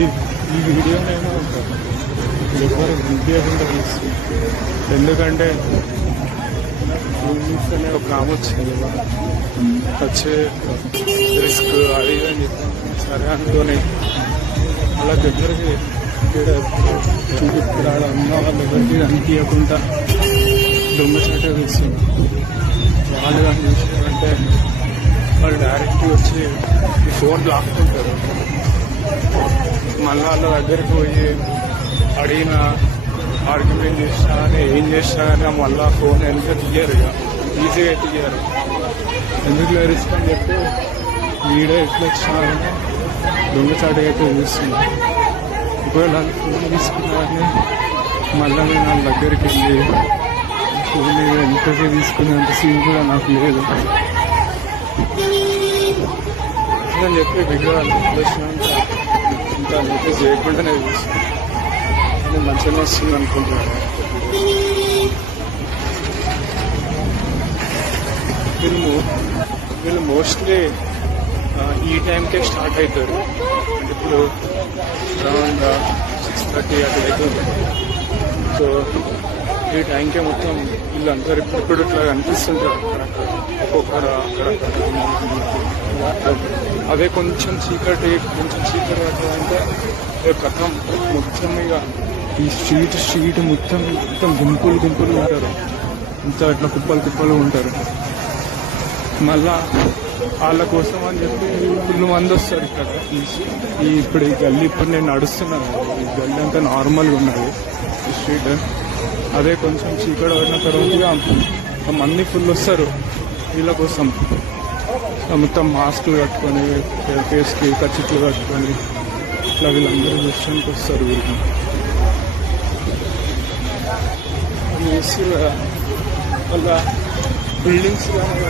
ఈ వీడియోనేమో ఎవరు విద్యాకుండా తీస్తుంది. ఎందుకంటే అనే ఒక ఆమె వచ్చింది, వచ్చే రిస్క్ అది ఇది అని చెప్పాను. సరే అనుకొని అలా దగ్గరికి చూపిస్తున్నా అమ్మ వాళ్ళ ఎవరికి అనిపించకుండా దొంగచాట తీస్తుంది. వాళ్ళు కానీ చూసారంటే వాళ్ళు డైరెక్ట్ వచ్చి ఈ ఫోన్ లాక్కుంటారు. మళ్ళీ వాళ్ళ దగ్గరికి పోయి అడిగిన ఆర్గ్యుమెంట్ చేసినా కానీ ఏం చేసినా కానీ మళ్ళీ ఫోన్ ఎంత తీయరు, ఇక ఈజీగా తీయరు. ఎందుకు రిస్క్ అని చెప్పి వీడియో ఎట్లా వచ్చినా కానీ దొంగచాటు అయితే చూస్తుంది. ఒకవేళ ఫోన్ తీసుకున్నా కానీ మళ్ళీ నేను వాళ్ళ దగ్గరికి వెళ్ళి ఫోన్ ఎంతగా తీసుకునేంత సీన్ కూడా నాకు లేదు అని చెప్పి వీడియో వచ్చినంత ఇంకా నోటీస్ చేయకుండానే చూస్తుంది. నేను మంచిగా వస్తుంది అనుకుంటున్నాను. వీళ్ళు మోస్ట్లీ ఈ టైంకే స్టార్ట్ అవుతారు. అంటే ఇప్పుడు అరౌండ్ 6:30 అట్లా అవుతుంది. సో ఈ టైంకే మొత్తం వీళ్ళందరూ ఇప్పుడు ఇట్లా కనిపిస్తుంటారు ఒక్కొక్కరు అక్కడక్కడ. అదే కొంచెం చీకటి అట్లా అంటే కథం మొత్తం ఇక ఈ స్ట్రీట్ మొత్తం గుంపులు ఉంటారు. ఇంత ఇట్లా కుప్పలు ఉంటారు. మళ్ళా వాళ్ళ కోసం అని చెప్పి ఫుల్ మంది వస్తారు ఇక్కడ. ఇప్పుడు ఈ గల్లీ ఇప్పుడు నేను నడుస్తున్నాను, ఈ గల్లీ అంతా నార్మల్గా ఉన్నది ఈ స్ట్రీట్. అదే కొంచెం చీకటి పడిన తర్వాత మంది ఫుల్ వస్తారు వీళ్ళ కోసం. మొత్తం మాస్కులు కట్టుకొని ఫేస్కి కచ్చిట్లు కట్టుకొని ఇట్లా వీళ్ళందరూ దృశ్యానికి వస్తారు. వీళ్ళు వాళ్ళ బిల్డింగ్స్ కానీ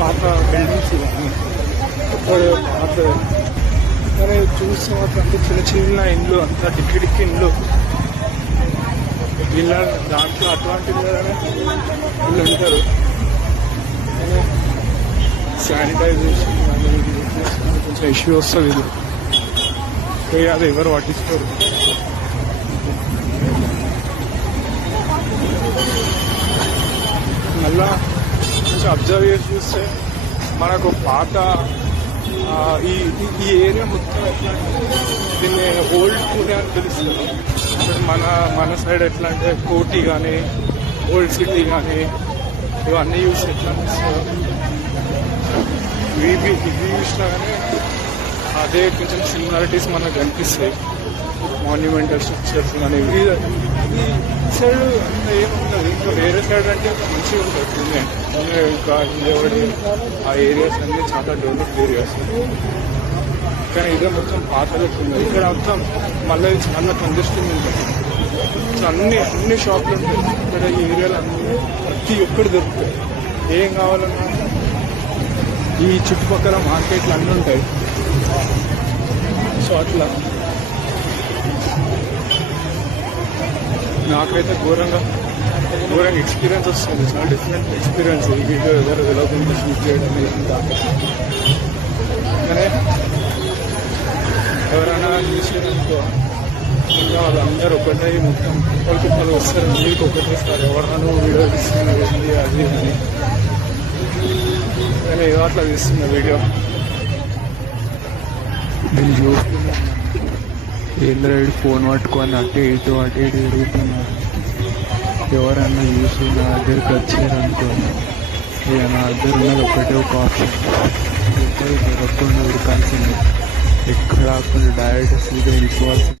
పాత బిల్డింగ్స్ కానీ పాత కానీ చూస్తే మాత్రం అంటే చిన్న ఇండ్లు, అంతా డిక్కి ఇండ్లు. వీళ్ళ దాంట్లో అట్లాంటివి కానీ వీళ్ళు ఉంటారు. శానిటైజేషన్ కానీ కొంచెం ఇష్యూ వస్తుంది. ఇది అది ఎవరు పట్టిస్తారు. మళ్ళా కొంచెం అబ్జర్వ్ చేసి చూస్తే మనకు పాత ఈ ఏరియా మొత్తం ఎట్లా అంటే దీన్ని ఓల్డ్ పూణే అని తెలుస్తుంది. మన సైడ్ ఎట్లా అంటే కోటి కానీ ఓల్డ్ సిటీ కానీ ఇవన్నీ చూసి ఎట్లా అనిపిస్తుంది. ఇవి చూసినా కానీ అదే కొంచెం సిమిలారిటీస్ మనకు కనిపిస్తాయి. మాన్యుమెంటల్ స్ట్రక్చర్స్ కానీ ఈ సైడ్ అంతా ఏముంటుంది. ఇంకా వేరే సైడ్ అంటే మంచిగా ఉంటుంది. ఇంకా ఇంకేవాడి ఆ ఏరియాస్ అన్నీ చాలా డెవలప్డ్ ఏరియాస్. కానీ ఇదే మొత్తం పాతలకు ఉంది. ఇక్కడ మొత్తం మళ్ళీ చాలా కంజెస్టింగ్ ఉంటుంది. అన్ని షాపులు ఉంటాయి ఇక్కడ. ఈ ఏరియాలో అన్ని ప్రతి ఒక్కటి దొరుకుతాయి. ఏం కావాలన్నా ఈ చుట్టుపక్కల మార్కెట్లు అన్నీ ఉంటాయి. సో అట్లా నాకైతే ఘోరంగా ఎక్స్పీరియన్స్ వస్తుంది. చాలా డిఫరెంట్ ఎక్స్పీరియన్స్ ఈ వీడియో ఎలా షూట్ చేయడం ఇదంతా. కానీ ఎవరైనా చూసేదనుకో ఇంకా వాళ్ళందరూ ఒకటే మొత్తం కుప్పలు వస్తారు. మీకు ఒకటేస్తారు ఎవరైనా వీడియో తీస్తున్నారు ఏంది అది అని. కానీ ఏదో అట్లా తీస్తున్న వీడియో నేను చూస్తున్నాను. ఏంద్ర ఫోన్ పట్టుకొని అటు ఇటు తిరుగుతున్నారు. ఎవరన్నా చూసి నా దగ్గరికి వచ్చారనుకో, ఇక నా దగ్గర ఉన్నది ఒకటే ఒక ఆప్షన్, ఎక్కడ దొరకకుండా ఉడకాల్సింది. ఎక్కడ రాకుండా డైరెక్ట్ సీదా వెళ్ళిపోవాల్సింది.